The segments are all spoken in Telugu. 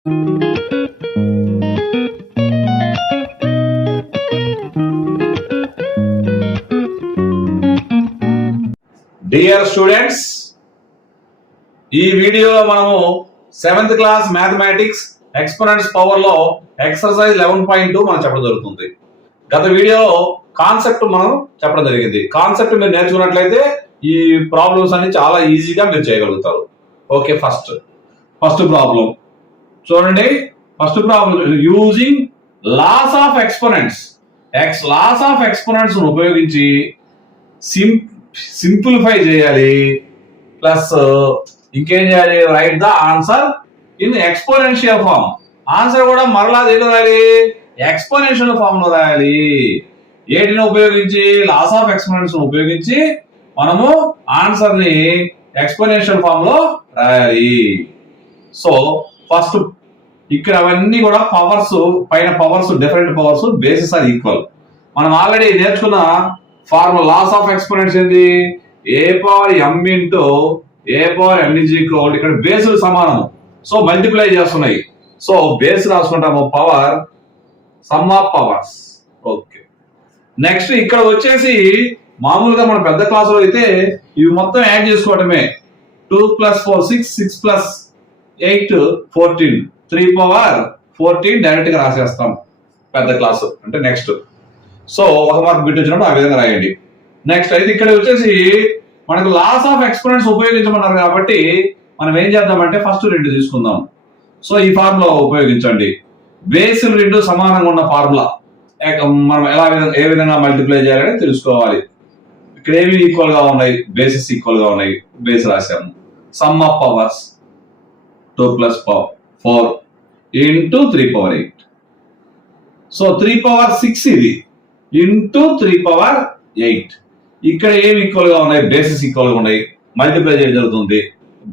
డియర్ స్టూడెంట్స్, ఈ వీడియోలో మనము 7th class mathematics exponents power లో ఎక్సర్సైజ్ 11.2 మనం చెప్పడం జరుగుతుంది. గత వీడియోలో కాన్సెప్ట్ మనం చెప్పడం జరిగింది. కాన్సెప్ట్ మీరు నేర్చుకున్నట్లయితే ఈ ప్రాబ్లమ్స్ అన్ని చాలా ఈజీగా మీరు చేయగలుగుతారు. ఓకే, ఫస్ట్ ప్రాబ్లం చూడండి. First problem using laws of exponents laws of exponents ఉపయోగించి సింప్లిఫై చేయాలి. ప్లస్ ఇంకేం చేయాలి? Write the answer in exponential form. Answer కూడా మరలా దేనిలో రాయాలి? ఎక్స్పోనెన్షియల్ ఫార్మ్ లో రాయాలి. ఏటిని ఉపయోగించి? లాస్ ఆఫ్ ఎక్స్పోనెంట్స్ ఉపయోగించి మనము ఆన్సర్ ని ఎక్స్పోనెన్షియల్ ఫార్మ్ లో రాయాలి. సో ఫస్ట్ ఇక్కడ అవన్నీ కూడా పవర్స్, పైన powers, different powers, bases are equal. మనం ఆల్రెడీ నేర్చుకున్న ఫార్ములా లాస్ ఆఫ్ ఎక్స్పోనెంట్స్ ఏంది? A power m into a power n is equal, ఇక్కడ బేసులు సమానము, సో మల్టిప్లై చేస్తున్నాయి. సో బేస్ రాసుకుంటాము power, sum of powers. Okay, next ఇక్కడ వచ్చేసి మామూలుగా మన పెద్ద క్లాసులో అయితే ఇవి మొత్తం యాడ్ చేసుకోవటమే. 2 + 4 6, 6 + 8 14, 3 పవర్ 14 డైరెక్ట్ గా రాసేస్తాం పెద్ద క్లాసు అంటే. నెక్స్ట్ సో ఒక మార్క్ బిట్ వచ్చినప్పుడు ఆ విధంగా రాయండి. నెక్స్ట్ అయితే ఇక్కడ వచ్చేసి మనకు లాస్ ఆఫ్ ఎక్స్పోనెంట్స్ ఉపయోగించమన్నారు కాబట్టి మనం ఏం చేద్దామంటే ఫస్ట్ 2 తీసుకుందాం. సో ఈ ఫార్ములా ఉపయోగించండి. బేసులు 2 సమానంగా ఉన్న ఫార్ములా మనం ఏ విధంగా మల్టిప్లై చేయాలని తెలుసుకోవాలి. ఇక్కడ ఏవి ఈక్వల్ గా ఉన్నాయి? బేసిస్ ఈక్వల్ గా ఉన్నాయి, బేస్ రాసాము. Sum of powers 2 + 4 into 3 power 8. So 3 power 6 ఇది ఇంటూ 3 పవర్ 8. ఇక్కడ ఏమి ఈక్వల్ గా ఉన్నాయి? బేసిస్ ఈక్వల్ గా ఉన్నాయి, మల్టిప్లై చేయడం జరుగుతుంది.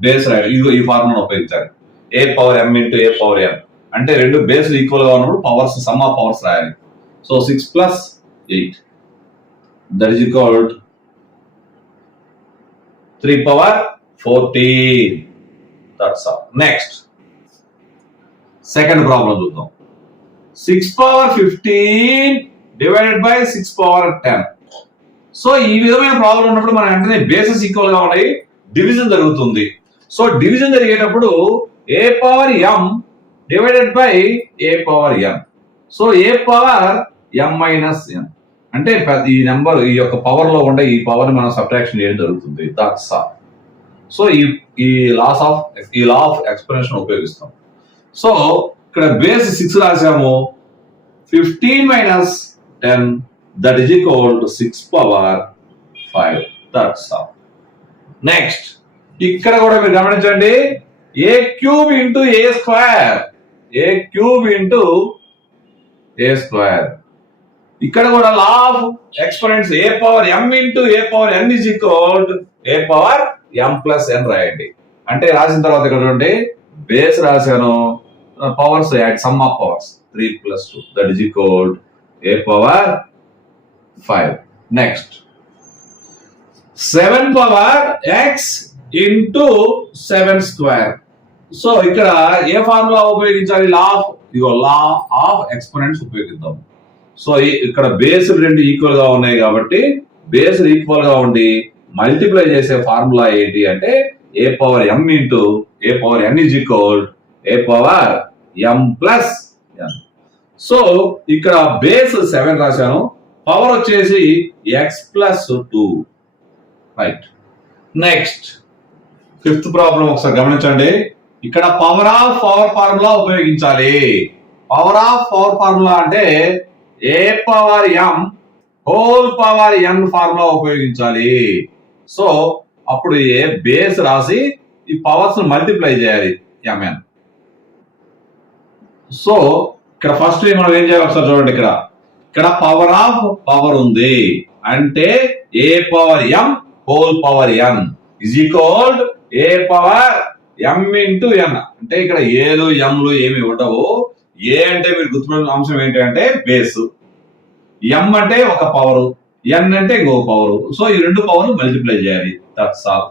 బేస్ రాయాలి. ఇది ఈ ఫార్ములా ఉపయోగించాలి. A power m into a power n అంటే 2 బేస్లు ఈక్వల్ గా ఉన్నప్పుడు పవర్స్, సమ్ ఆఫ్ పవర్స్ రాయాలి. So 6 + 8 that is equal 3 power 14. That's all. Next second problem చూద్దాం. 6 power 15 divided by 6 power 10. So ఈ విధమైన ప్రాబ్లం ఉన్నప్పుడు మనం వెంటనే బేసెస్ ఈక్వల్ గా ఉన్నాయి, డివిజన్ జరుగుతుంది. సో డివిజన్ జరిగేటప్పుడు a power m divided by a power n. So a power m minus n అంటే ఈ నెంబర్, ఈ యొక్క పవర్ లో ఉండే ఈ పవర్ మనం సబ్ట్రాక్షన్ చేయడం జరుగుతుంది. That's all. సో ఈ లా ఆఫ్ ఎక్స్పోనెన్షన్ ఉపయోగిస్తాం. సో ఇక్కడ బేస్ 6 రాసాము. 15 - 10 that is equal to 6 power 5. That's all. Next ఇక్కడ కూడా మీరు గమనించండి. A cube into a square, a cube into a square. ఇక్కడ కూడా law of exponents a power m into a power n is equal to a power m plus n రాయండి. అంటే రాసిన తర్వాత ఇక్కడ చూడండి, బేస్ రాశాను, powers add, sum of powers 3 + 2 that is equal a power 5. Next 7 power X into 7 square. So ఇక్కడ ఏ ఫార్ములా ఉపయోగించాలి? లా ఆఫ్ ఎక్స్పోనెంట్స్ ఉపయోగిద్దాం. సో ఇక్కడ బేస్లు 2 ఈక్వల్ గా ఉన్నాయి కాబట్టి బేస్లు ఈక్వల్ గా ఉండి మల్టిప్లై చేసే ఫార్ములా ఏంటి అంటే a power m into a power n is equal a power m plus n. So ఇక్కడ బేస్ 7 రాశాను, పవర్ వచ్చేసి x plus 2. Right. Next fifth problem ఒకసారి గమనించండి. ఇక్కడ పవర్ ఆఫ్ పవర్ ఫార్ములా ఉపయోగించాలి. పవర్ ఆఫ్ పవర్ ఫార్ములా అంటే a power m whole power n formula ఉపయోగించాలి. సో అప్పుడు ఏ బేస్ రాసి ఈ పవర్స్ మల్టిప్లై చేయాలి, ఎంఎన్. సో ఇక్కడ ఫస్ట్ మనం ఏం చేయాలి ఒకసారి చూడండి. ఇక్కడ పవర్ ఆఫ్ పవర్ ఉంది అంటే a power m whole power n is equal a power m into n. అంటే ఇక్కడ ఏలు ఎంలు ఏమి ఉండవు. ఏ అంటే మీరు గుర్తుపెట్టిన అంశం ఏంటి అంటే బేస్, ఎం అంటే ఒక పవర్, ఎన్ అంటే ఇంకొక పవర్. సో ఈ 2 పవర్లు మల్టిప్లై చేయాలి. That's all.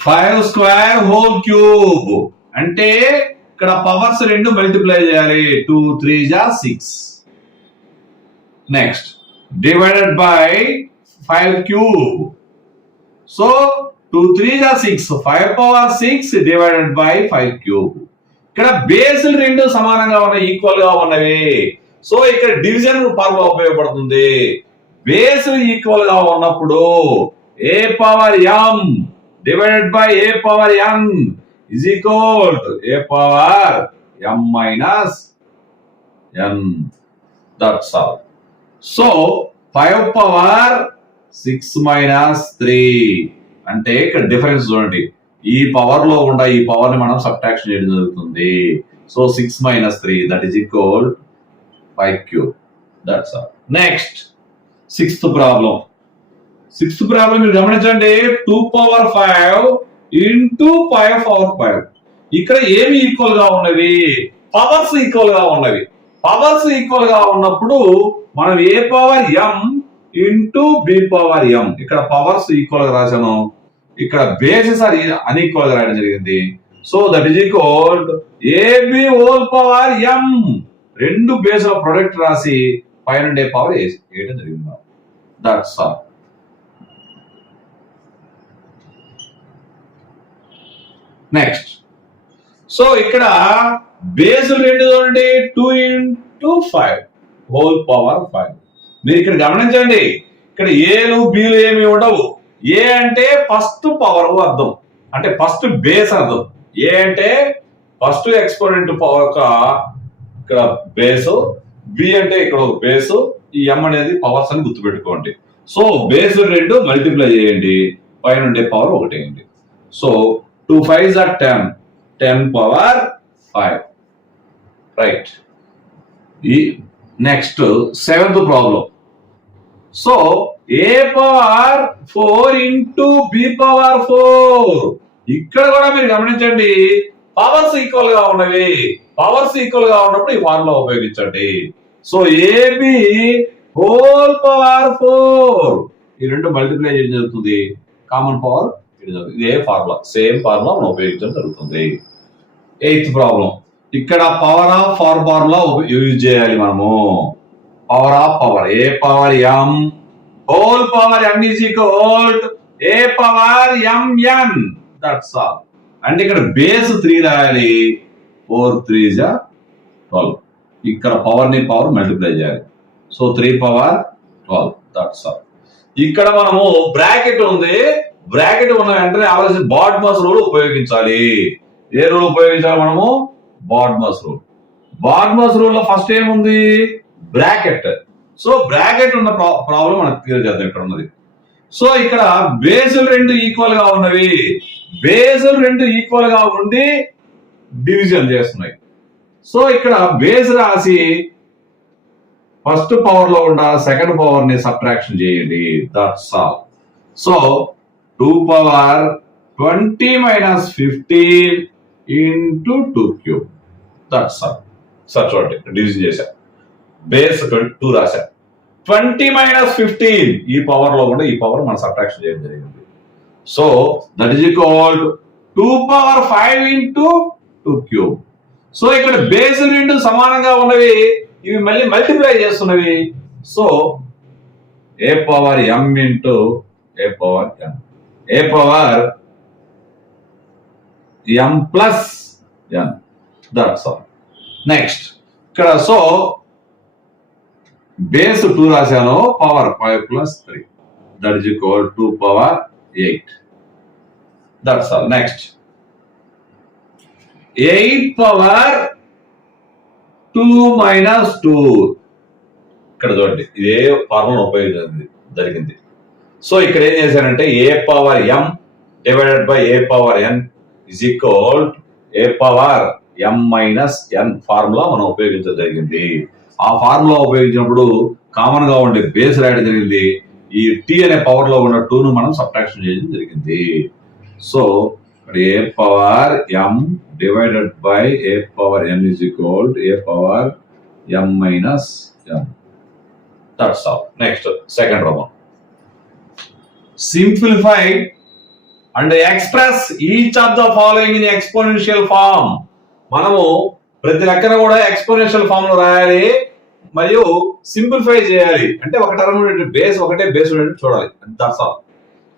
5² హోల్ క్యూబ్ అంటే ఇక్కడ పవర్స్ రెండు మల్టిప్లై చేయాలి. 2 3 6. Next divided by 5 cube. So 2 3 6, 5 power 6 divided by 5 cube. ఇక్కడ బేసులు రెండు సమానంగా ఉన్నాయి, ఈక్వల్ గా ఉన్నవి. సో ఇక్కడ డివిజన్ ఫార్ములా ఉపయోగపడుతుంది. బేసులు ఈక్వల్ గా ఉన్నప్పుడు a power m divided by a power n is equal to a power m minus n. That's all. So 5 power 6 minus 3 అంటే ఇక్కడ డిఫరెన్స్ చూడండి. ఈ పవర్ లో కూడా ఈ పవర్ ని మనం సబ్ట్రాక్షన్ చేయడం జరుగుతుంది. So 6 minus 3 that is equal 5 cube. That's all. Next, sixth problem మీరు గమనించండి. 2 power 5 into 5 power 5. ఇక్కడ ఏమి ఈక్వల్ గా ఉన్నవి? పవర్స్ ఈక్వల్ గా ఉన్నవి. పవర్స్ ఈక్వల్ గా ఉన్నప్పుడు మనం a power m into b power m. ఇక్కడ పవర్స్ ఈక్వల్ గా రాశాను, ఇక్కడ బేసెస్ అన్ఈక్వల్ గా రాయడం జరిగింది. So that is equal a b whole power m. రెండు బేస్ ప్రొడక్ట్ రాసి పైన పవర్ వేయడం జరిగింది. That's all. నెక్స్ట్, సో ఇక్కడ బేసులు రెండు చూడండి. 2 into 5 హోల్ పవర్ 5. మీరు ఇక్కడ గమనించండి, ఇక్కడ ఏలు బీలు ఏమి ఉండవు. ఏ అంటే ఫస్ట్ పవర్ అర్థం, అంటే ఫస్ట్ బేస్ అర్థం. ఏ అంటే ఫస్ట్ ఎక్స్పోనెంట్ పవర్ యొక్క ఇక్కడ బేసు, బి అంటే ఇక్కడ ఒక బేసు, ఈ ఎం అనేది పవర్స్ అని గుర్తుపెట్టుకోండి. సో బేస్ రెండు మల్టిప్లై చేయండి, పైన ఉండే పవర్ ఒకటి వేయండి. So 2 5s are 10, 10 power 5. Right. Next, seventh problem. So a power 4 into b power 4. ఇక్కడ కూడా మీరు గమనించండి, పవర్స్ ఈక్వల్ గా ఉన్నవి. పవర్స్ ఈక్వల్ గా ఉన్నప్పుడు ఈ ఫార్ములా ఉపయోగించండి. సో ఏబి హోల్ పవర్ 4 ఈ రెండు మల్టిప్లై చేయడం జరుగుతుంది. కామన్ పవర్ ఇదే ఫార్ములా, సేమ్ ఫార్ములా మనం ఉపయోగించడం జరుగుతుంది. ఎయిత్ ప్రాబ్లం, ఇక్కడ పవర్ ఆఫ్ ఫార్ములా యూజ్ చేయాలి మనము. Power of power a power m whole power m is equal to A power mn. That's all. అంటే ఇక్కడ బేస్ 3 రాయాలి. 4 3 12. ఇక్కడ పవర్ ని పవర్ మల్టిప్లై చేయాలి. So 3 power 12. That's all. ఇక్కడ మనము బ్రాకెట్ ఉంది, బ్రాకెట్ ఉన్న వెంటనే ఆలోచించి బాడ్మస్ రూల్ ఉపయోగించాలి. ఏ రూల్ ఉపయోగించాలి మనము? BODMAS rule. బాడ్మస్ రూల్ లో ఫస్ట్ ఏముంది? బ్రాకెట్. సో బ్రాకెట్ ఉన్న ప్రాబ్లం మనకు క్లియర్ చేద్దాం. ఇక్కడ ఉన్నది, సో ఇక్కడ బేసులు రెండు ఈక్వల్ గా ఉన్నవి. బేసులు రెండు ఈక్వల్ గా ఉండి డివిజన్ చేస్తున్నాయి. సో ఇక్కడ బేస్ రాసి ఫస్ట్ పవర్ లో ఉన్న సెకండ్ పవర్ ని సబ్ట్రాక్షన్ చేయండి. That's all. So 2 power 20 minus 15 into 2 cube. That's all. Sir చూడండి, డివిజన్ చేశా, బేస్ 2 రాశా, 20 minus 15 ఈ పవర్ లో కూడా ఈ పవర్ మనం సబ్ట్రాక్షన్ చేయడం జరిగింది. So that is equal 2 power 5 into 2 cube. So ఇక్కడ బేస్ రెండు సమానంగా ఉన్నవి, ఇవి మళ్ళీ మల్టిప్లై చేస్తున్నవి. So a power m into a power n, a power m plus n. That's all. Next ఇక్కడ సో బేస్ 2 రాశాను, power 5 plus 3 that is equal 2 power 8. That's all. Next 8 power 2 minus 2. ఇక్కడ చూడండి, ఇదే ఫార్ములా ఉపయోగించడం జరిగింది. సో ఇక్కడ ఏం చేశానంటే a power m divided by a power n is equal a power m minus n formula మనం ఉపయోగించడం జరిగింది. ఆ ఫార్ములా ఉపయోగించినప్పుడు కామన్ గా ఉండే బేస్ రాయడం జరిగింది. ఈ t అనే పవర్ లో ఉన్న 2 ను మనం సబ్ట్రాక్షన్ చేయడం జరిగింది. So a power m divided by a power n is equal a power m minus n. That's all. Next second problem, simplify and express each of the following in exponential form. మనము ప్రతి లెక్కన కూడా ఎక్స్పోనెన్షియల్ ఫామ్ లో రాయాలి మరియు సింప్లిఫై చేయాలి. అంటే ఒక టర్మ్ బేస్ ఒకటే బేస్ చూడాలి. That's all.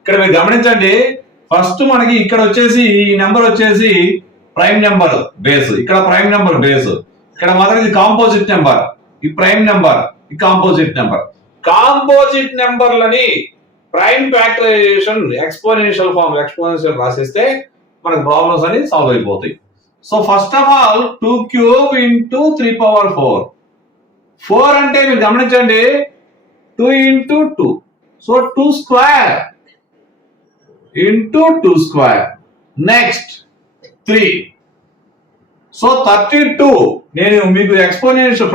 ఇక్కడ మీరు గమనించండి, ఫస్ట్ మనకి ఇక్కడ వచ్చేసి ఈ నెంబర్ వచ్చేసి ప్రైమ్ నెంబర్ బేస్, ఇక్కడ ప్రైమ్ నెంబర్ బేస్, ఇక్కడ మాత్రం ఇది కాంపోజిట్ నెంబర్, ఈ ప్రైమ్ నెంబర్, ఈ కాంపోజిట్ నెంబర్. కాంపోజిట్ నెంబర్లని prime factorization exponential form exponential రాసేస్తే మనకు ప్రాబ్లమ్స్ అని సాల్వ్ అయిపోతాయి. So first of all 2 cube into 3 power 4. 4 అంటే మీరు గమనించండి 2 into 2, so 2 square into 2 square. Next 3, so 32. నేను మీకు ఎక్స్పోనెన్షియల్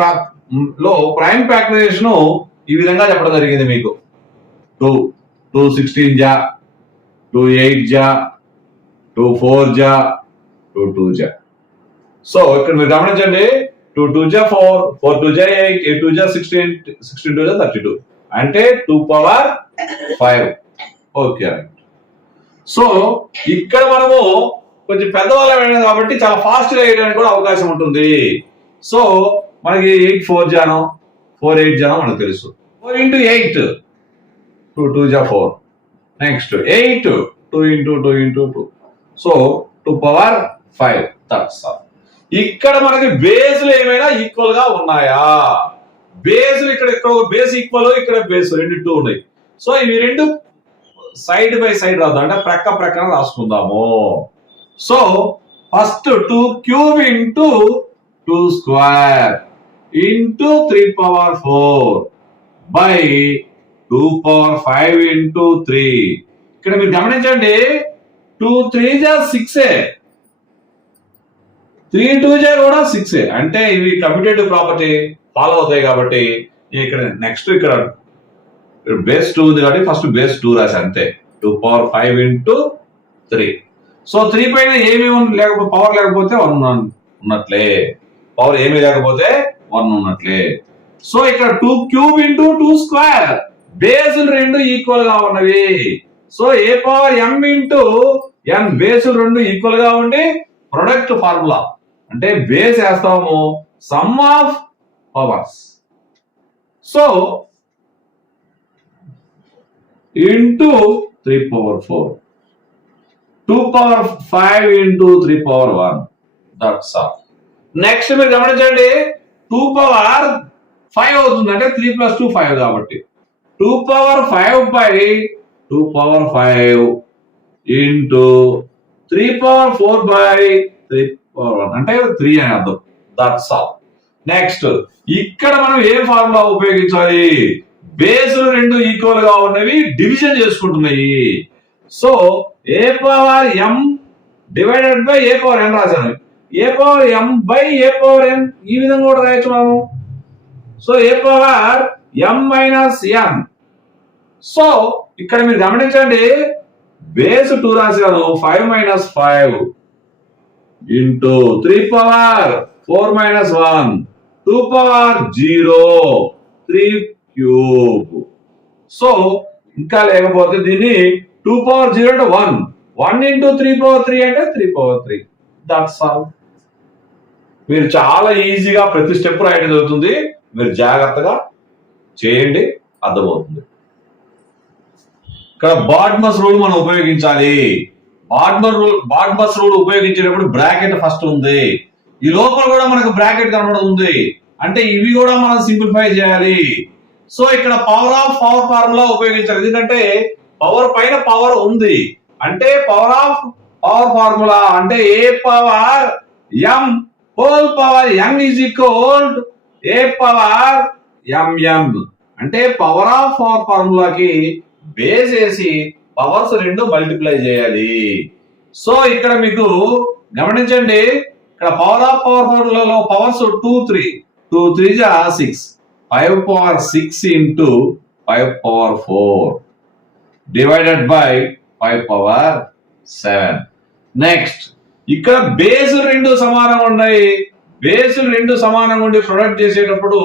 లో ప్రైమ్ ఫ్యాక్టరైజేషన్ ఈ విధంగా చెప్పడం జరిగింది. మీకు 2 16 జా, 2 8 జా, 2 4 జా, 2 2 జా. సో ఇక్కడ మీరు గమనించండి 2 2 జా 4, 4 2 జా 8, 8 2 జా 16, 16 2 జా 32, అంటే 2 power 5. ఓకే. సో ఇక్కడ మనము కొంచెం పెద్దవాళ్ళం కాబట్టి చాలా ఫాస్ట్ గా వేయడానికి కూడా అవకాశం ఉంటుంది. సో మనకి 8 4 జానో 4 8 జానో మనకు తెలుసు. 4 into 8, 2 2 జా 4. Next 8, 2 into 2 into 2, so 2 power 5. That's all. ఇక్కడ మనకి బేస్లు ఏమైనా ఈక్వల్ గా ఉన్నాయా? బేస్లు ఇక్కడ బేస్ ఈక్వల్, ఇక్కడ బేస్ రెండు 2 ఉన్నాయి. సో ఇవి రెండు సైడ్ బై సైడ్ రాద్దాం, అంటే ప్రక్కన రాసుకుందాము. So first 2 cube into 2 square into 3 power 4 by 2 power 5 into 3. ఇక్కడ మీరు గమనించండి 2 3 జా 6, 3 2 జా కూడా 6, అంటే ఇవి కమ్యూటేటివ్ ప్రాపర్టీ ఫాలో అవుతాయి కాబట్టి ఇక్కడ నెక్స్ట్ ఇక్కడ బేస్ 2 ఉంది కాబట్టి ఫస్ట్ బేస్ 2 రాసి అంతే. 2 power 5 into 3. సో 3 పైన ఏమి లేకపోతే పవర్ లేకపోతే 1 ఉన్నట్లే, పవర్ ఏమీ లేకపోతే 1 ఉన్నట్లే. సో ఇక్కడ 2 cube into 2 square, బేసులు రెండు ఈక్వల్ గా ఉన్నవి. So a power m into n, బేసులు రెండు ఈక్వల్ గా ఉండి ప్రొడక్ట్ ఫార్ములా అంటే బేస్ వేస్తాము some of powers. So into 3 power 4, 2 power 5 into 3 power 1. That's all. Next మీరు గమనించండి 2 power 5 అవుతుంది, అంటే 3 plus 2 5 కాబట్టి 2 power 5 by 2 power 5 into 3 power 4 by 3 power 1, అంటే 3 అని అర్థం. That's all. నెక్స్ట్ ఇక్కడ మనం ఏ ఫార్ములా ఉపయోగించాలి? బేసులు రెండు ఈక్వల్ గా ఉన్నవి డివిజన్ చేసుకుంటున్నాయి. So a power m divided by a power n రాశాను. ఏ power m by a power n ఈ విధంగా కూడా రాయొచ్చు మనము. So a power m minus n. So ఇక్కడ మీరు గమనించండి బేస్ 2 రాశాను, 5 minus 5 into 3 power 4 minus 1, 2 power 0, 3 cube. So ఇంకా లేకపోతే దీన్ని 2 power 0 అంటే 1, 1 into 3 power 3 అంటే 3 power 3. That's all. మీరు చాలా ఈజీగా ప్రతి స్టెప్ రాయడం జరుగుతుంది. మీరు జాగ్రత్తగా చేయండి, అర్థమవుతుంది. ఇక్కడ బాడ్మస్ రూల్ మనం ఉపయోగించాలి. బాడ్మస్ రూల్ ఉపయోగించేటప్పుడు బ్రాకెట్ ఫస్ట్ ఉంది, ఈ లోపల కూడా మనకు బ్రాకెట్ కనబడుతుంది, అంటే ఇవి కూడా మనం సింప్లిఫై చేయాలి. సో ఇక్కడ పవర్ ఆఫ్ పవర్ ఫార్ములా ఉపయోగించాలి, ఎందుకంటే పవర్ పైన పవర్ ఉంది, అంటే పవర్ ఆఫ్ పవర్ ఫార్ములా అంటే a power m whole power n is equal a power mn, అంటే పవర్ ఆఫ్ పవర్ ఫార్ములాకి బేస్ వేసి పవర్స్ రెండు మల్టిప్లై చేయాలి. సో ఇక్కడ మీకు గమనించండి, ఇక్కడ పవర్ ఆఫ్ పవర్ ఫార్ములాలో పవర్స్ 2 3, 2 3 జా 6, 5 power 6 into 5 power 4 divided by 5 power 7. Next ఇక్కడ బేసులు రెండు సమానంగా ఉన్నాయి. బేసులు రెండు సమానంగా ఉండి ప్రొడక్ట్ చేసేటప్పుడు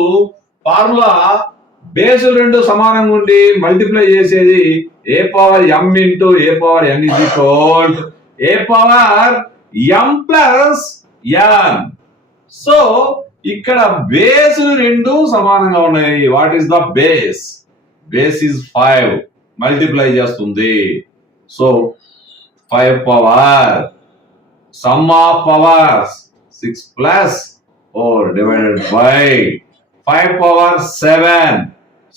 ఫార్ములా బేసులు రెండు సమానంగా ఉండి మల్టిప్లై చేసేది a power m into a power n is equal a power m plus n. So ఇక్కడ బేసులు రెండు సమానంగా ఉన్నాయి. What is the base? Base is 5, multiply చేస్తుంది. So 5 power sum of powers 6 plus 4 divided by 5 power 7.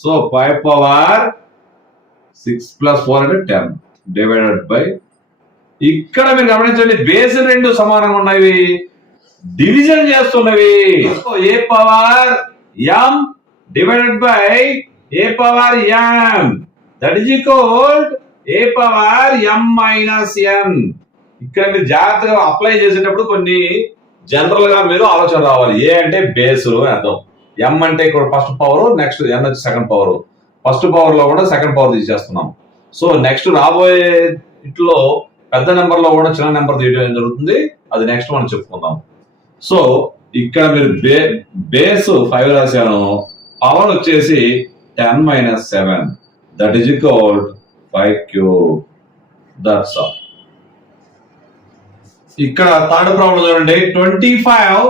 So 5 power 6 plus 4 అంటే 10 డివైడెడ్ బై, ఇక్కడ మీరు గమనించండి బేస్ రెండు సమానంగా ఉన్నవి, డివిజన్ చేస్తున్నవి. A power m divided by a power m that is equal a power m minus n. ఇక్కడ మీరు జాగ్రత్తగా అప్లై చేసేటప్పుడు కొన్ని జనరల్ గా మీరు ఆలోచన రావాలి. ఏ అంటే బేస్ అర్థం, ఎం అంటే ఇక్కడ ఫస్ట్ పవర్, నెక్స్ట్ ఎన్ వచ్చి సెకండ్ పవర్. ఫస్ట్ పవర్ లో కూడా సెకండ్ పవర్ తీసేస్తున్నాం. సో నెక్స్ట్ రాబోయే ఇట్లో పెద్ద నెంబర్ లో కూడా చిన్న నెంబర్ తీయడం జరుగుతుంది. అది నెక్స్ట్ మనం చెప్పుకుందాం. సో ఇక్కడ మీరు బేస్ 5 రాశాను, పవర్ వచ్చేసి 10 minus 7 that is equal 5 cube. That's all. ఇక్కడ థర్డ్ ప్రాబ్లం చూడండి. 25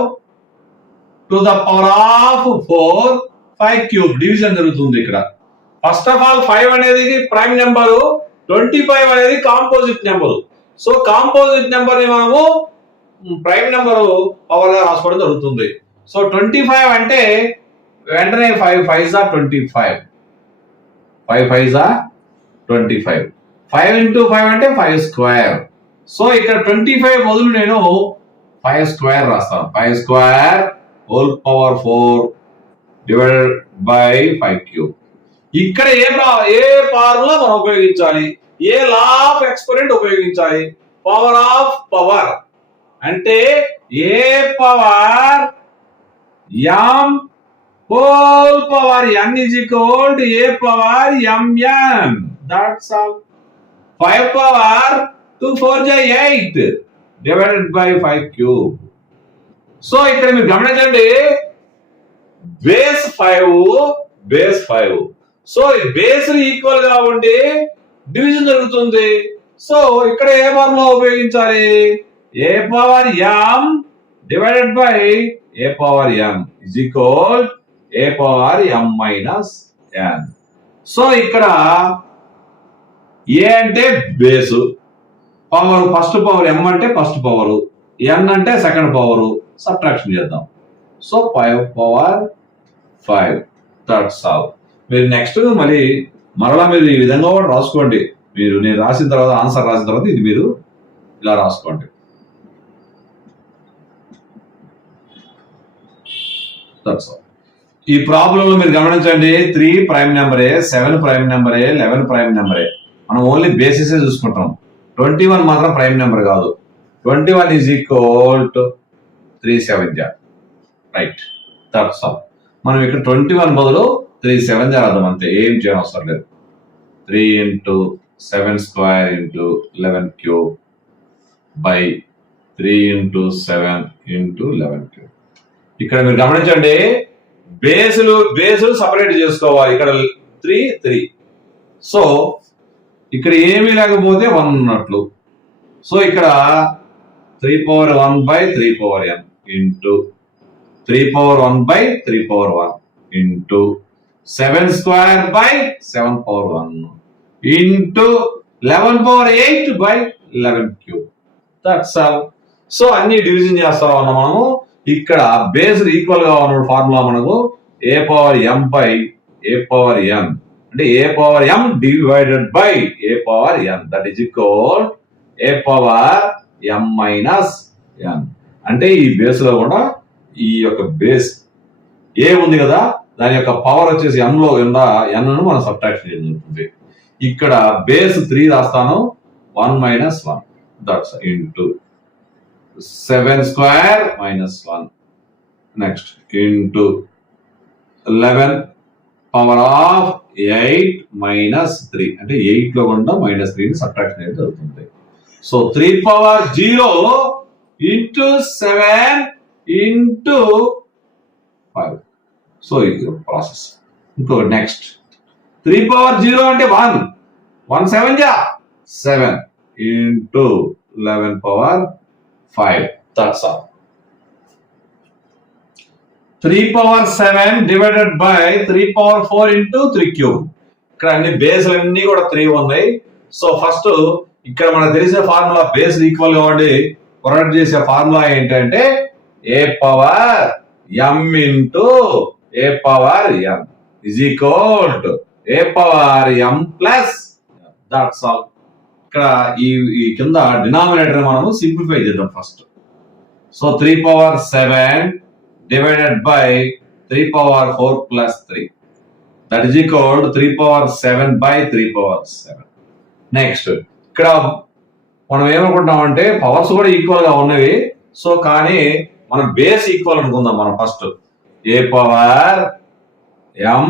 to the power of 4 5 cube division జరుగుతుంది. ఇక్కడ ఫస్ట్ ఆఫ్ ఆల్ 5 అనేది ప్రైమ్ నెంబరు, 25 అనేది composite number. So composite number ని మనము ప్రైమ్ నెంబరు పవర్ గా రాసుకోవడం జరుగుతుంది. సో 25 అంటే వెంటనే 5 5 25, 5 5 25, 5 ఇంటూ 5 అంటే 5 స్క్వేర్. సో ఇక్కడ 25 బదులు నేను 5 స్క్వేర్ రాస్తాను. 5 square whole power 4 divided by 5 cube. ఇక్కడ ఏ ఫార్ములా మనం ఉపయోగించాలి? ఏ లా ఆఫ్ ఎక్స్పోనెంట్ ఉపయోగించాలి? పవర్ ఆఫ్ పవర్ అంటే a power m whole power n is equal to a power m n. That's all. 5 power 2 4 8 divided by 5 cube. So ఇక్కడ మీరు గమనించండి బేస్ 5. సో బేస్ ఈక్వల్ గా ఉండి డివిజన్ జరుగుతుంది. సో ఇక్కడ ఏ ఫార్ములా ఉపయోగించాలి? A power m divided by a power m is equal a power m minus n. So ఇక్కడ ఏ అంటే base, power first power, m అంటే ఫస్ట్ పవర్, ఎన్ అంటే సెకండ్ పవర్. సబ్ట్రాక్షన్ చేద్దాం. So 5 power 5. That's all. మీరు నెక్స్ట్ మరలా మీరు ఈ విధంగా కూడా రాసుకోండి. మీరు నేను రాసిన తర్వాత ఆన్సర్ రాసిన తర్వాత ఇది మీరు ఇలా రాసుకోండి. That's all. ఈ ప్రాబ్లం లో మీరు గమనించండి 3 ప్రైమ్ నెంబరే, 7 ప్రైమ్ నెంబరే, 11 ప్రైమ్ నెంబరే. మనం ఓన్లీ బేసిస్ చూసుకుంటాం. 21 మాత్రం ప్రైమ్ నెంబర్ కాదు. 21 is equal to 3 7 right. That's all. మనం ఇక్కడ 21 బదులు 3 7 రాద్దాం అంతే, ఏం చేయడం అవసరం లేదు. 3 into 7 square into 11 cube by 3 into 7 into 11 cube. ఇక్కడ మీరు గమనించండి బేసులు సపరేట్ చేసుకోవాలి. ఇక్కడ 3 3. సో ఇక్కడ ఏమీ లేకపోతే 1 ఉన్నట్లు. సో ఇక్కడ 3 power 1 by 3 power n into 3 power 1 by 3 power 1 into 7 square by 7 power 1 into 11 power 8 by 11 cube. That's all. So అన్ని డివిజన్ చేస్తా ఉన్నాం మనము. ఇక్కడ బేస్ ఈక్వల్ గా ఉన్న ఫార్ములా మనకు a power m by a power n అంటే a power m divided by a power n that is equal a power m minus n. అంటే ఈ బేస్ లో కూడా ఈ యొక్క బేస్ ఏ ఉంది కదా, దాని యొక్క పవర్ వచ్చేసి ఎం లో ఉన్న ఎన్ ను మనం సబ్ట్రాక్షన్ చేయడం జరుగుతుంది. ఇక్కడ బేస్ 3 రాస్తాను, 1 minus 1 that's into 7 square minus 1 next into 11 power of 8 minus 3 అంటే 8 లో కూడా మైనస్ 3 ని సబ్ట్రాక్షన్ అనేది జరుగుతుంది. So 3 power 0 into 7 into 5. So ఇది ప్రాసెస్. ఇంకొకటి నెక్స్ట్ 3 పవర్ 0 అంటే 1 1 7 జా 7 into 11 power 5. That's all. 3 power 7 divided by 3 power 4 into 3 cube. ఇక్కడ అన్ని బేస్లు అన్ని కూడా 3 ఉన్నాయి. సో ఫస్ట్ ఇక్కడ మనకు తెలిసే ఫార్ములా బేస్ ఈక్వల్ గా ఉండి ప్రొడక్ట్ చేసే ఫార్ములా ఏంటంటే a power m into a power m is equal to a power m plus that's all. ఇక్కడ ఈ కింద డినామినేటర్ మనము సింప్లిఫై చేద్దాం first. So 3 power 7 divided by 3 power 4 plus 3. That is equal to 3 power 7 by 3 power 7. Next ఇక్కడ మనం ఏమనుకుంటాం అంటే పవర్స్ కూడా ఈక్వల్ గా ఉన్నవి. సో కానీ మనం బేస్ ఈక్వల్ అనుకుందాం. మనం first a power m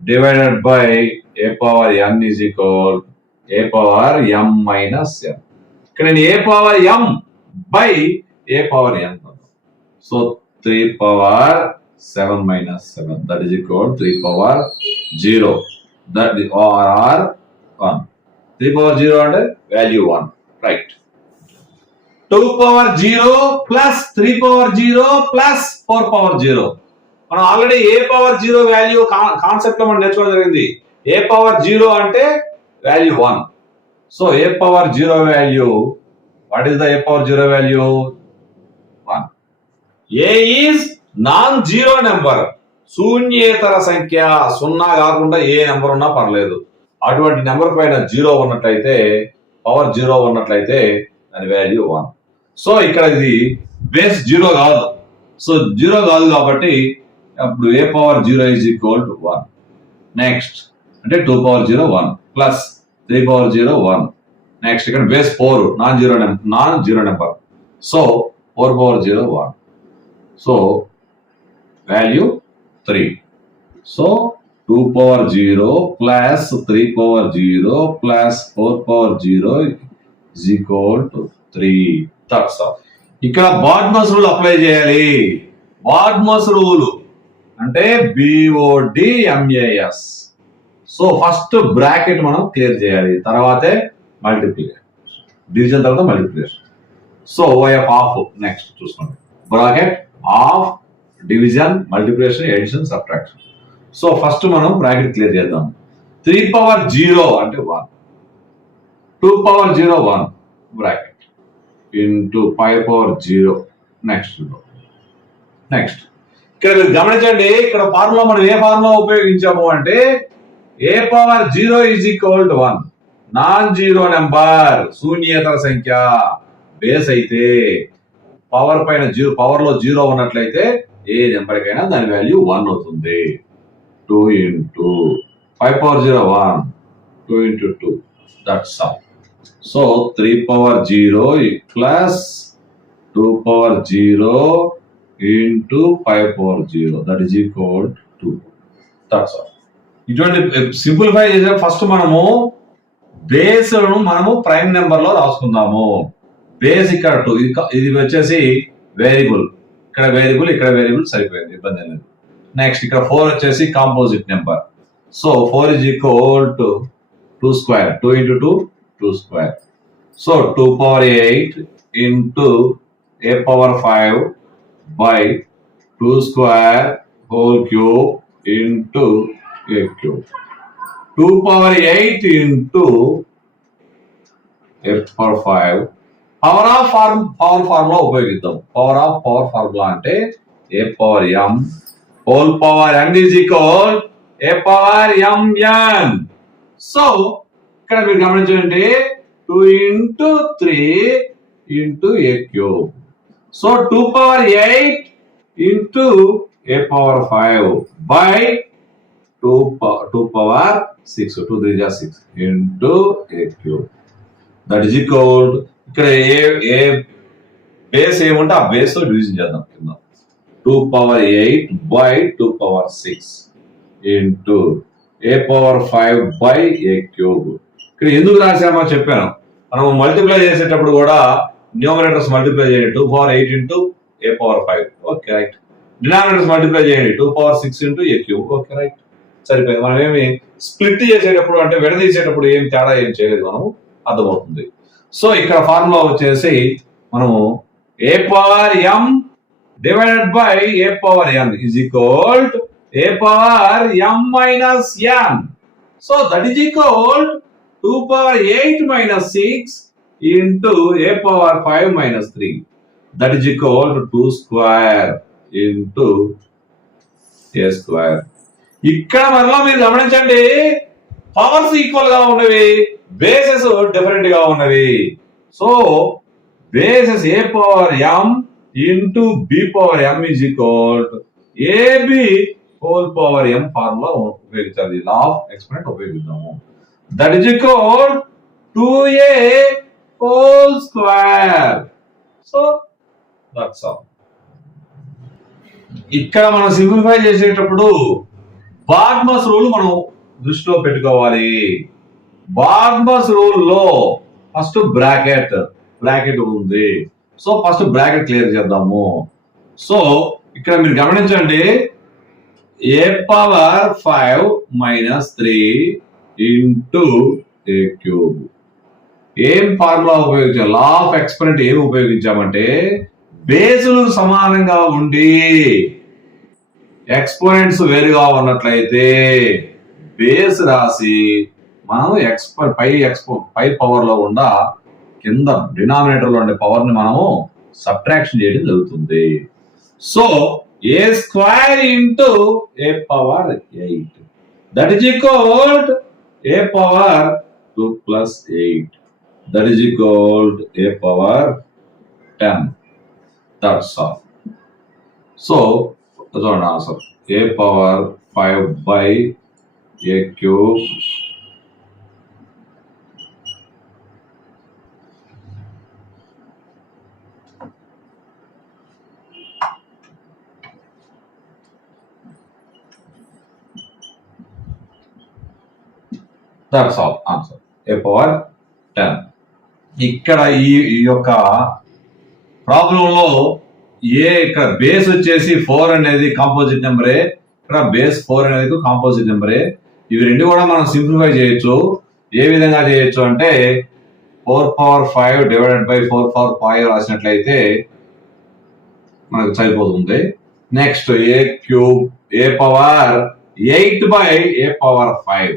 divided by a power n is equal a power m minus n. ఇక్కడ నేను a power m by a power n. So 3 power 7 minus 7, that is equal to 3 power 0, that is or 1. 3 power 0 and value 1, right. 2 power 0 plus 3 power 0 plus 4 power 0. మనం already a power 0 value concept లో మనం నేర్చుకోవడం జరిగింది. ఏ పవర్ 0 అంటే value 1. So a power 0 value, what is the a power 0 value? 1. A is non zero number, శూన్యేతర సంఖ్య. సున్నా కాకుండా ఏ నెంబర్ ఉన్నా పర్లేదు. అటువంటి నెంబర్ పైన 0 ఉన్నట్లయితే, పవర్ 0 ఉన్నట్లయితే దాని వాల్యూ 1. సో ఇక్కడ ఇది బేస్ 0 కాదు. సో 0 కాదు కాబట్టి అప్పుడు a power 0 is equal to 1. Next అంటే 2 పవర్ 0 1 ప్లస్ 3 పవర్ 0 1. నెక్స్ట్ ఇక్కడ base 4 non zero number. So 4 power 0 1. So value 3. So 2 power 0 plus 3 power 0 plus 4 power 0 is equal to 3. That's all. ఇక్కడ బాడ్మస్ రూల్ అప్లై చేయాలి. బాడ్మస్ రూల్ అంటే BODMAS. సో ఫస్ట్ బ్రాకెట్ మనం క్లియర్ చేయాలి, తర్వాతే మల్టిప్లికేషన్, డివిజన్ తర్వాత మల్టిప్లికేషన్. సో వైఎఫ్ ఆఫ్ నెక్స్ట్ చూసుకోండి. Bracket of division, multiplication, addition, subtraction. So first మనం బ్రాకెట్ క్లియర్ చేద్దాం. 3 పవర్ 0 అంటే 1, 2 power 0 1 bracket into 5 power 0. Next ఇక్కడ మీరు గమనించండి, ఇక్కడ ఫార్ములా మనం ఏ ఫార్ములా ఉపయోగించాము అంటే a power 0 is equal to 1. Non zero number, శూన్యేతర సంఖ్య. బేస్ అయితే పవర్ పైన పవర్ లో 0 ఉన్నట్లయితే ఏ నెంబర్ కైనా దాని వాల్యూ 1 అవుతుంది. 2 into 5 power 0 1, 2 into 2, that's all. So 3 power 0 plus 2 power 0 into 5 power 0, that is equal to 2. That's all. ఇటువంటి సింప్లిఫై చేసే ఫస్ట్ మనము బేస్ మనము ప్రైమ్ నెంబర్ లో రాసుకుందాము. బేస్ ఇక్కడ 2, ఇది వచ్చేసి వేరియబుల్, ఇక్కడ వేరియబుల్, ఇక్కడ వేరియబుల్, సరిపోయింది, ఇబ్బంది లేదు. నెక్స్ట్ ఇక్కడ 4 వచ్చేసి composite number. So 4 is equal to 2 square, 2 into 2, 2 square. So 2 power 8 into a power 5 by 2 square whole cube into a cube. 2 power 8 into a power 5. Power of formula ఉపయోగిద్దాం. పవర్ ఫార్ములా అంటే a power m whole power n is equal a power mn. So ఇక్కడ మీరు గమనించండి, 2 into 3 into a cube. సో 2 power 8 into a power 5 by 2 power 6, 2 3 is 6 into a cube. That is equal. ఇక్కడ ఏ బేస్ ఏముంటే ఆ బేస్ డివిజన్ చేద్దాం కింద. 2 power 8 by 2 power 6 into a power 5 by a cube. ఇక్కడ ఎందుకు రాసామో చెప్పాను. మనం మల్టిప్లై చేసేటప్పుడు కూడా న్యూమరేటర్స్ మల్టిప్లై చేయండి. 2 power 8 into a power 5. Okay right. Denominators multiply చేయండి 2 power 6 into a cube. Okay right, సరిపోయింది. మనం ఏమి స్ప్లిట్ చేసేటప్పుడు అంటే విడదీసేటప్పుడు ఏం తేడా ఏం చేయలేదు, మనము అర్థమవుతుంది. సో ఇక్కడ ఫార్ములా వచ్చేసి మనము a power m divided by a power n is equal to a power m minus n. So that is equal to 2 power 8 minus 6 into a power 5 minus 3. That is equal to 2 square into a square. ఇక్కడ మరలా మీరు గమనించండి, పవర్స్ ఈక్వల్ గా ఉన్నవి, బేసెస్ డిఫరెంట్ గా ఉన్నవి. So bases a power m into b power m is equal to ab whole power m formula ఉపయోగించాలి, లా ఆఫ్ ఎక్స్పెరిమెంట్ ఉపయోగిద్దాము. That is equal 2a whole square. So that's all. ఇక్కడ మనం సింప్లిఫై చేసేటప్పుడు బార్గ్మస్ రూల్ మనం దృష్టిలో పెట్టుకోవాలి. బార్గ్మస్ రూల్ లో ఫస్ట్ బ్రాకెట్ ఉంది. సో ఫస్ట్ బ్రాకెట్ క్లియర్ చేద్దాము. సో ఇక్కడ మీరు గమనించండి, a power 5 minus 3 into a cube. ఏం ఫార్ములా ఉపయోగించాం? లా ఆఫ్ ఎక్స్పెరిమెంట్ ఏం ఉపయోగించామంటే, బేసులు సమానంగా ఉండి ఎక్స్పోనెంట్స్ వేరుగా ఉన్నట్లయితే బేస్ రాసి మనం పై పవర్ లో ఉండ కింద డినామినేటర్ లో ఉండే పవర్ ని మనము సబ్ట్రాక్షన్ చేయడం జరుగుతుంది. So a square into a power 8 that is equal to a power 2 plus 8 that is equal to a power 10. That's all. So that's our answer. A power 5 by a cube that's all answer. A power 10. ఇక్కడ ఈ యొక్క ప్రాబ్లం లో ఇక్కడ బేస్ వచ్చేసి 4 అనేది కాంపోజిట్ నెంబరే, ఇక్కడ బేస్ 4 అనేది కాంపోజిట్ నెంబరే. ఇవి రెండు కూడా మనం సింప్లిఫై చేయొచ్చు. ఏ విధంగా చేయొచ్చు అంటే 4 power 5 డివైడెడ్ బై 4 power 5 రాసినట్లయితే మనకు సరిపోతుంది. Next a cube a power 8 by a power 5.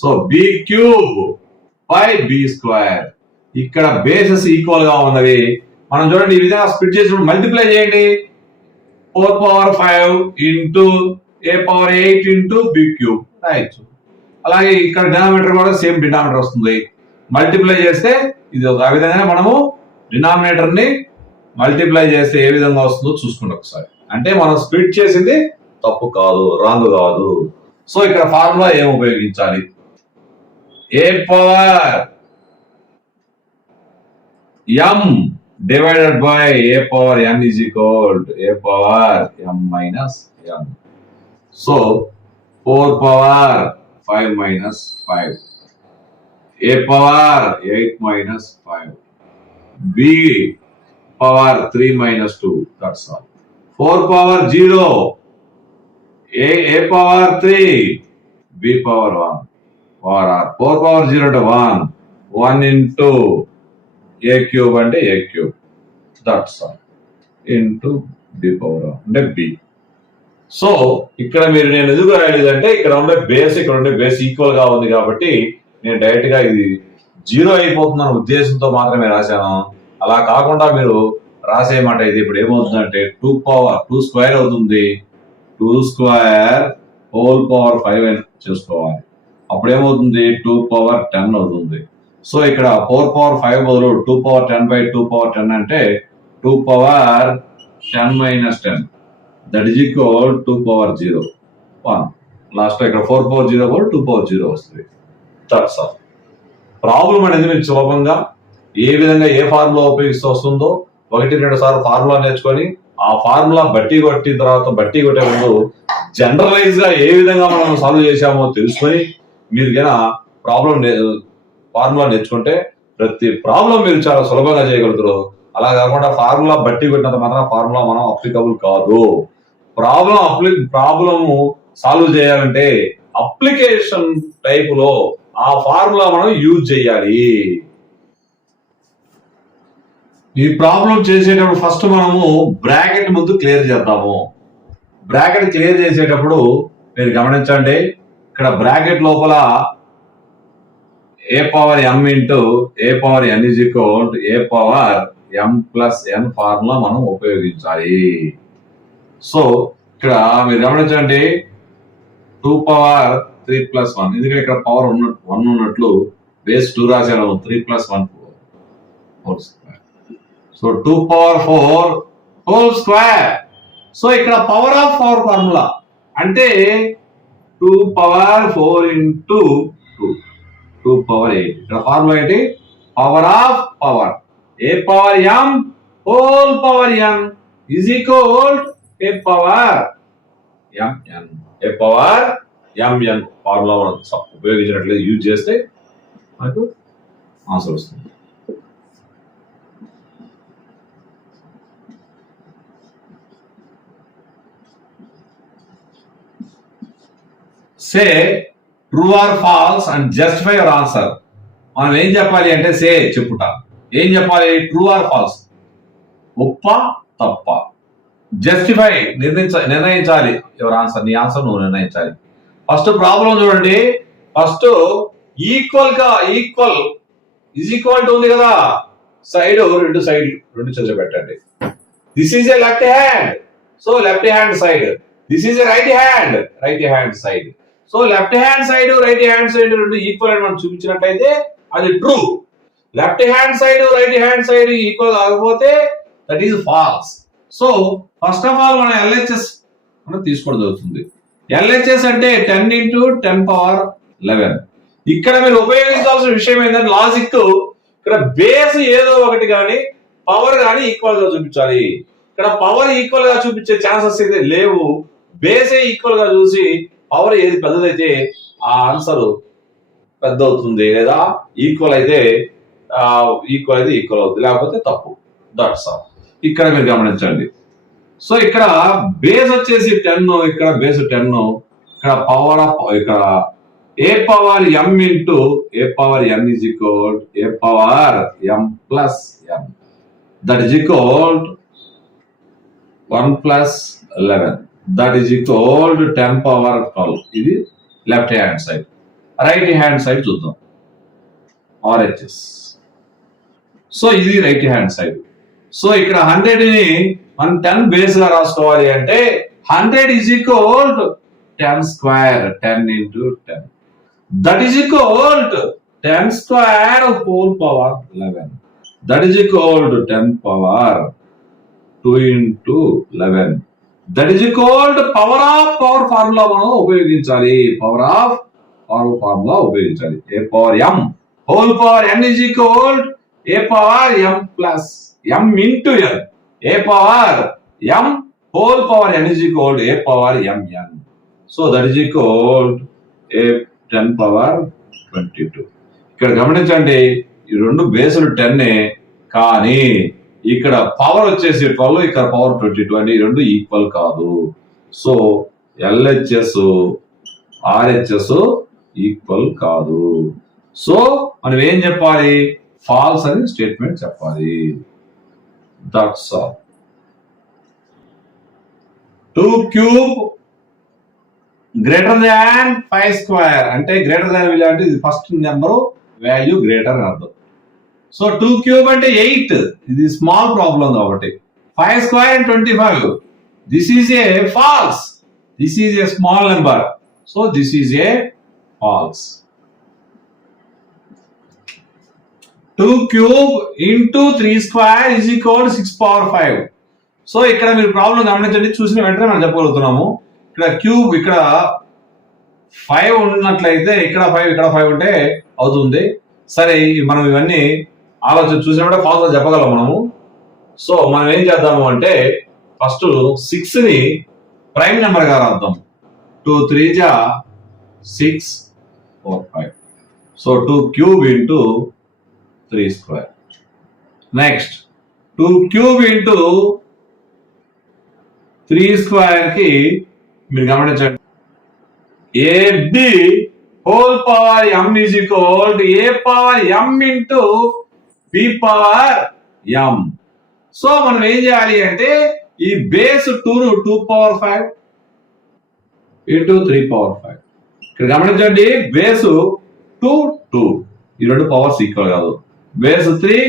So b cube by b square. ఇక్కడ బేసెస్ ఈక్వల్ గా ఉన్నవి. మనం చూడండి, ఈ విధంగా స్ప్లిట్ చేసినప్పుడు మల్టిప్లై చేయండి. 4 power 5 into a power 8 into b cube రాయొచ్చు. అలాగే ఇక్కడ డినామినేటర్ కూడా సేమ్ డినామినేటర్ వస్తుంది. మల్టిప్లై చేస్తే ఇది ఆ విధంగా మనము డినామినేటర్ ని మల్టిప్లై చేస్తే ఏ విధంగా వస్తుందో చూసుకుంటే ఒకసారి. అంటే మనం స్ప్లిట్ చేసింది తప్పు కాదు, రాంగ్ కాదు. సో ఇక్కడ ఫార్ములా ఏం ఉపయోగించాలి? a power m divided by a power n is equal to a power m minus n. So 4 power 5 minus 5. A power 8 minus 5. B power 3 minus 2. That's all. 4 power 0. A power 3. B power 1. Or 4 power 0 to 1. 1 into a cube and a cube. That's all. Into b power 1 అంటే b. సో ఇక్కడ మీరు నేను ఎందుకు రాయలేదంటే, ఇక్కడ ఉండే బేస్ ఈక్వల్ గా ఉంది కాబట్టి నేను డైరెక్ట్ గా ఇది 0 అయిపోతుందన్న ఉద్దేశంతో మాత్రమే రాశాను. అలా కాకుండా మీరు రాసేయమాట ఇది ఇప్పుడు ఏమవుతుందంటే 2 స్క్వేర్ అవుతుంది. 2 స్క్వేర్ హోల్ పవర్ 5 అని చేసుకోవాలి. అప్పుడు ఏమవుతుంది? 2 power 10 అవుతుంది. సో ఇక్కడ 4 power 5 బదులు 2 power 10 by 2 power 10 అంటే 2 power 10 minus 10. That is equal 2 power 0. 1. Last లో ఇక్కడ 4 power 0 బదులు 2 power 0 వస్తుంది. That's all. ప్రాబ్లం అనేది మీకు సులభంగా ఏ విధంగా ఏ ఫార్ములా ఉపయోగిస్తూ వస్తుందో 1-2 సార్లు ఫార్ములా నేర్చుకొని ఆ ఫార్ములా బట్టి కొట్టే ముందు జనరలైజ్ గా ఏ విధంగా మనం సాల్వ్ చేశామో తెలుసుకొని మీరు కన్నా ఫార్ములా నేర్చుకుంటే ప్రతి ప్రాబ్లం మీరు చాలా సులభంగా చేయగలుగుతారు. అలా కాకుండా ఫార్ములా బట్టి కొట్టినంత మాత్రం ఫార్ములా మనం అప్లికబుల్ కాదు. ప్రాబ్లము సాల్వ్ చేయాలంటే అప్లికేషన్ టైప్ లో ఆ ఫార్ములా మనం యూజ్ చేయాలి. ఈ ప్రాబ్లం చేసేటప్పుడు ఫస్ట్ మనము బ్రాకెట్ ముందు క్లియర్ చేద్దాము. బ్రాకెట్ క్లియర్ చేసేటప్పుడు మీరు గమనించండి, ఇక్కడ బ్రాకెట్ లోపల a power m into a power n is equal to a power m plus n formula మనం ఉపయోగించాలి. సో ఇక్కడ మీరు గమనించండి 2 పవర్ 3 ప్లస్ 1, ఎందుకంటే ఇక్కడ పవర్ 1 ఉన్నట్లు బేస్ 2 రాశాను, 3 plus 1 whole square. So 2 power 4 whole square. So ఇక్కడ పవర్ ఆఫ్ పవర్ ఫార్ములా అంటే 2 పవర్ 4 ఇంటూ 2 పవర్ 8. ఇక్కడ ఫార్ములా ఏంటి? Power of power a power m whole power n is equal a power m n. A power m n formula మనం ఉపయోగించినట్లయితే యూజ్ చేస్తే మనకు ఆన్సర్ వస్తుంది. Say true or false and justify your answer. మనం ఏం చెప్పాలి అంటే సే చెప్పుట. ఏం చెప్పాలి? ట్రూ ఆర్ ఫాల్స్, ఒప్ప తప్ప. జస్టిఫై నిర్ణయించాలి యువర్ ఆన్సర్, నీ ఆన్సర్ నువ్వు నిర్ణయించాలి. ఫస్ట్ ప్రాబ్లం చూడండి. First equal is equal to ఉంది కదా, రెండు చేతులు పెట్టండి. This is a left hand, so left hand side. This is a right hand side. So left hand side right hand side రెండు ఈక్వల్ అని మనం చూపించినట్లయితే అది true. Left hand side right hand side equal కాకపోతే that is false. So first of all మనం LHS మనం తీసుకోవడం జరుగుతుంది. LHS అంటే 10 ఇంటూ 10 పవర్ 11. ఇక్కడ మీరు ఉపయోగించాల్సిన విషయం ఏంటంటే లాజిక్, ఇక్కడ బేస్ ఏదో ఒకటి కానీ పవర్ కానీ ఈక్వల్ గా చూపించాలి. ఇక్కడ పవర్ ఈక్వల్ గా చూపించే ఛాన్సెస్ అయితే లేవు. బేసే ఈక్వల్ గా చూసి పవర్ ఏది పెద్దదైతే ఆ ఆన్సర్ పెద్ద అవుతుంది, లేదా ఈక్వల్ అయితే ఈక్వల్ అవుతుంది, లేకపోతే తప్పు. That's all. ఇక్కడ మీరు గమనించండి. సో ఇక్కడ బేస్ వచ్చేసి 10, ఇక్కడ బేస్ 10, ఇక్కడ పవర్ ఆఫ్ ఇక్కడ a power m into a power n is equal a power m plus n, that is equal 1 plus 11, that is equal 10 power 12. ఇది left hand side. Right hand side చూద్దాం, RHS. సో ఇది రైట్ హ్యాండ్ సైడ్. సో ఇక్కడ 100ని మనం 10 బేస్ గా రాసుకోవాలి అంటే 100 is equal 10 square, 10 into 10, that is equal 10 square whole power 11, that is equal 10 power 2 into 11, that is equal power of power formula మనం ఉపయోగించాలి. పవర్ ఆఫ్ పవర్ ఫార్ములా ఉపయోగించాలి. A power m whole power n is equal a power m plus m into n, a power m whole power n is equal a power m n. So that is equal a 10 power 22. ఇక్కడ గమనించండి, ఈ రెండు బేసులు 10, కానీ ఇక్కడ పవర్ వచ్చేసి 12, ఇక్కడ పవర్ 22 అంటే ఈ రెండు ఈక్వల్ కాదు. సో LHS RHS ఈక్వల్ కాదు. సో మనం ఏం చెప్పాలి? ఫాల్స్ అని స్టేట్మెంట్ చెప్పాలి. That's all. 2 cube greater than 5 square అంటే గ్రేటర్ దాన్ విలువ అంటే ఇది ఫస్ట్ నెంబర్ వాల్యూ గ్రేటర్ అని అర్థం. సో 2 క్యూబ్ అంటే 8, ఇది స్మాల్ ప్రాబ్లం కాబట్టి. 5 square and 25, this is A falls, this is a small number, so this is A falls. 2 cube into 3 square is equal 6 power 5. So ఇక్కడ మీరు ప్రాబ్లం గమనించండి, చూసిన వెంటనే మనం చెప్పగలుగుతున్నాము. ఇక్కడ క్యూబ్ ఇక్కడ 5 ఉన్నట్లయితే ఇక్కడ 5 ఇక్కడ 5 ఉంటే అవుతుంది. సరే, మనం ఇవన్నీ ఆలోచన చూసినప్పుడే ఫాల్స్ చెప్పగలం మనము. సో మనం ఏం చేద్దాము అంటే ఫస్ట్ 6ని ప్రైమ్ నెంబర్ గా రాద్దాం. 2 3 జా 6 4 5. So 2 cube into 3 square. Next 2 cube into 3 square కి మీరు గమనించండి a b whole power m is equal to a power m into b power m. So మనం ఏం చేయాలి అంటే ఈ బేస్ 2 పవర్ 5 ఇంటూ 3 పవర్ 5. ఇక్కడ గమనించండి బేస్ 2 ఈ రెండు పవర్స్ ఈక్వల్ కాదు. బేస్ 3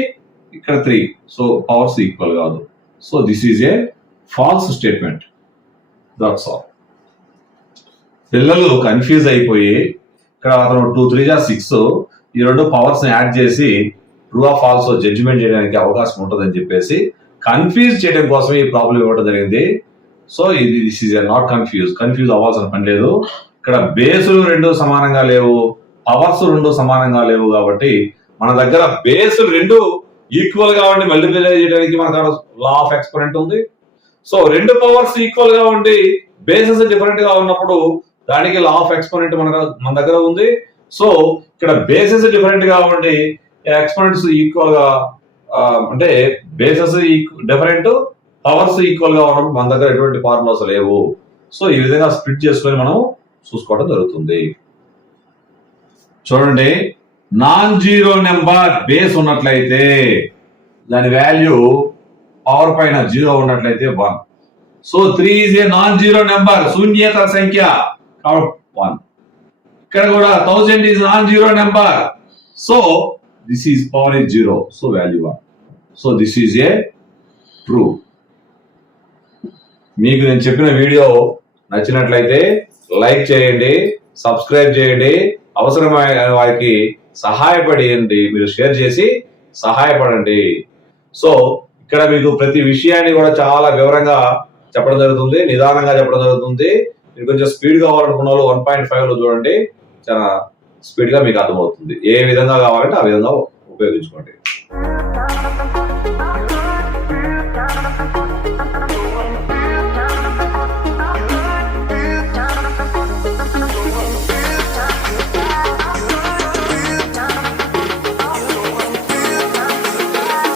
ఇక్కడ 3, సో పవర్స్ ఈక్వల్ కాదు. So this is A false statement. That's all. పిల్లలు కన్ఫ్యూజ్ అయిపోయి ఇక్కడ అతను 2 3 6 ఈ రెండు పవర్స్ ని యాడ్ చేసి ట్రూ ఆర్ ఫాల్స్ జడ్జిమెంట్ చేయడానికి అవకాశం ఉంటుందని చెప్పేసి కన్ఫ్యూజ్ చేయడం కోసం ఈ ప్రాబ్లం ఇవ్వడం జరిగింది. సో ఇది దిస్ ఈజ్ నాట్ కన్ఫ్యూజ్ అవ్వాల్సిన పని లేదు. ఇక్కడ బేసులు రెండు సమానంగా లేవు, పవర్స్ రెండు సమానంగా లేవు కాబట్టి మన దగ్గర బేసులు రెండు ఈక్వల్ గా ఉండి మల్టిప్లై చేయడానికి మనకు లా ఆఫ్ ఎక్స్పోనెంట్ ఉంది. సో రెండు పవర్స్ ఈక్వల్ గా ఉండి బేసెస్ డిఫరెంట్ గా ఉన్నప్పుడు దానికి లా ఆఫ్ ఎక్స్పోనెంట్ మన దగ్గర ఉంది. సో ఇక్కడ బేసెస్ డిఫరెంట్ గా ఉండి ఎక్స్పోనెంట్స్ ఈక్వల్ గా అంటే బేసెస్ డిఫరెంట్, పవర్స్ ఈక్వల్ గా ఉన్నప్పుడు మన దగ్గర ఎటువంటి ఫార్ములాస్ లేవు. సో ఈ విధంగా స్ప్లిట్ చేసుకొని మనం చూసుకోవడం జరుగుతుంది. చూడండి, నాన్ జీరో నెంబర్ బేస్ ఉన్నట్లయితే దాని వాల్యూ పవర్ పైన 0 ఉన్నట్లయితే 1. So 3 is a non zero number, శూన్యేతర సంఖ్య కాబట్టి 1. ఇక్కడ కూడా 1000 is non zero number, so this is power is 0, so value 1. So this is a true. మీకు నేను చెప్పిన వీడియో నచ్చినట్లయితే లైక్ చేయండి, సబ్స్క్రైబ్ చేయండి, అవసరమైన వారికి సహాయపడండి, మీరు షేర్ చేసి సహాయపడండి. సో ఇక్కడ మీకు ప్రతి విషయాన్ని కూడా చాలా వివరంగా చెప్పడం జరుగుతుంది, నిదానంగా చెప్పడం జరుగుతుంది. మీరు కొంచెం స్పీడ్ కావాలనుకున్న వాళ్ళు 1.5 లో చూడండి, చాలా స్పీడ్ గా మీకు అర్థమవుతుంది. ఏ విధంగా కావాలంటే ఆ విధంగా ఉపయోగించుకోండి.